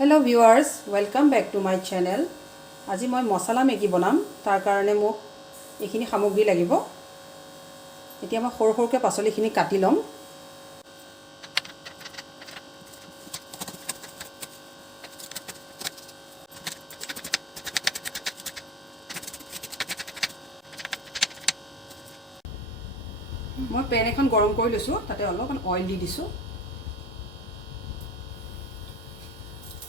Hello viewers, welcome back to my channel. আজি মই মছলা মেগী বনাম তাৰ কাৰণে মোক এইখিনি সামগ্ৰী লাগিব। এতিয়া মই সৰু সৰুকৈ পাচলিখিনি কাটি লম। মই পেন এখন গৰম কৰি লৈছো, তাতে অলপমান অইল দি দিছো।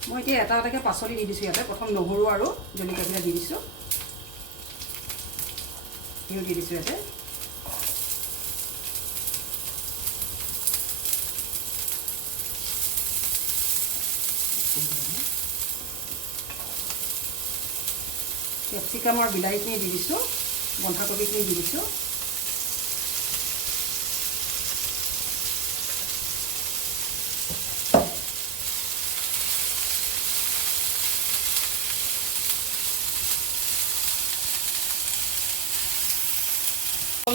মই এতিয়া এটা এটাকে পাচলি দি দিছো। ইয়াতে প্ৰথম নহৰু আৰু জলকীয়া দি দিছো। ঘিউ দি দিছো ইয়াতে। কেপচিকাম আৰু বিলাহীখিনি দি দিছো। বন্ধাকবিখিনি দি দিছো।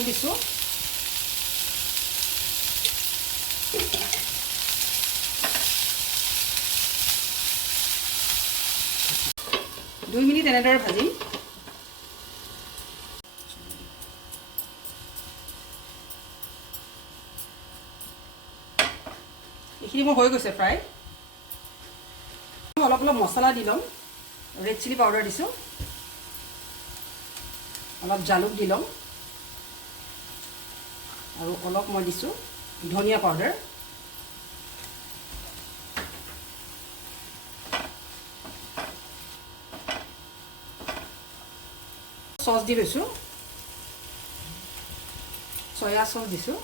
দিছো 2 মিনিট এনেদৰে ভাজিম। এইখিনি মোৰ হৈ গৈছে প্ৰায়। অলপ অলপ মছলা দি লম। ৰেড চিলি পাউডাৰ দিছো, অলপ জালুক দি লম আৰু অলপ মই দিছো ধনিয়া পাউডাৰ। সস দি লৈছো, সয়া সস দিছো।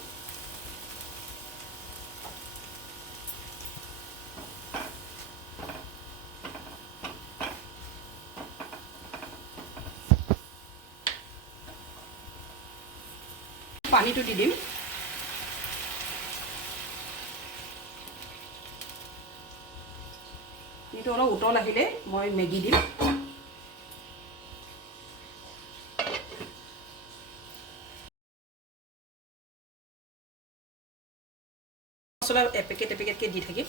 পানীটো দি দিম। এইটো অলপ উতল আহিলে মই মেগী দিম। মছলা এপেকেট এপেকেটকে দি থাকিম।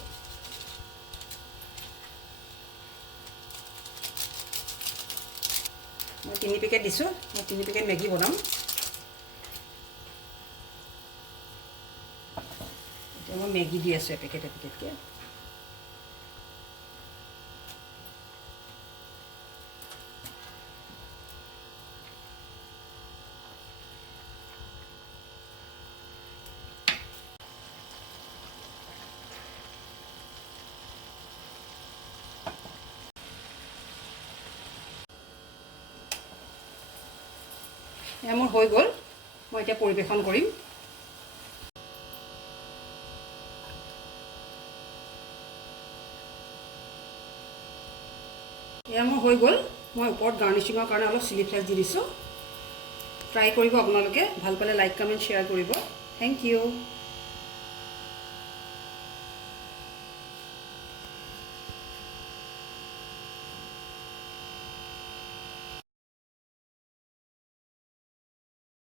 মই 3 পেকেট দিছো। মই 3 পেকেট মেগী বনাম। এতিয়া মই মেগী দি আছো এপেকেট এপেকেটকে। মোৰ হৈ গ'ল। মই এতিয়া পৰিবেশন কৰিম। মোৰ হৈ গ'ল। মই ওপৰত গাৰ্নিচিঙৰ কাৰণে অলপ চিলি ফ্লেক্স দি দিছোঁ। ট্ৰাই কৰিব আপোনালোকে। ভাল পালে লাইক কমেণ্ট শ্বেয়াৰ কৰিব। Thank U.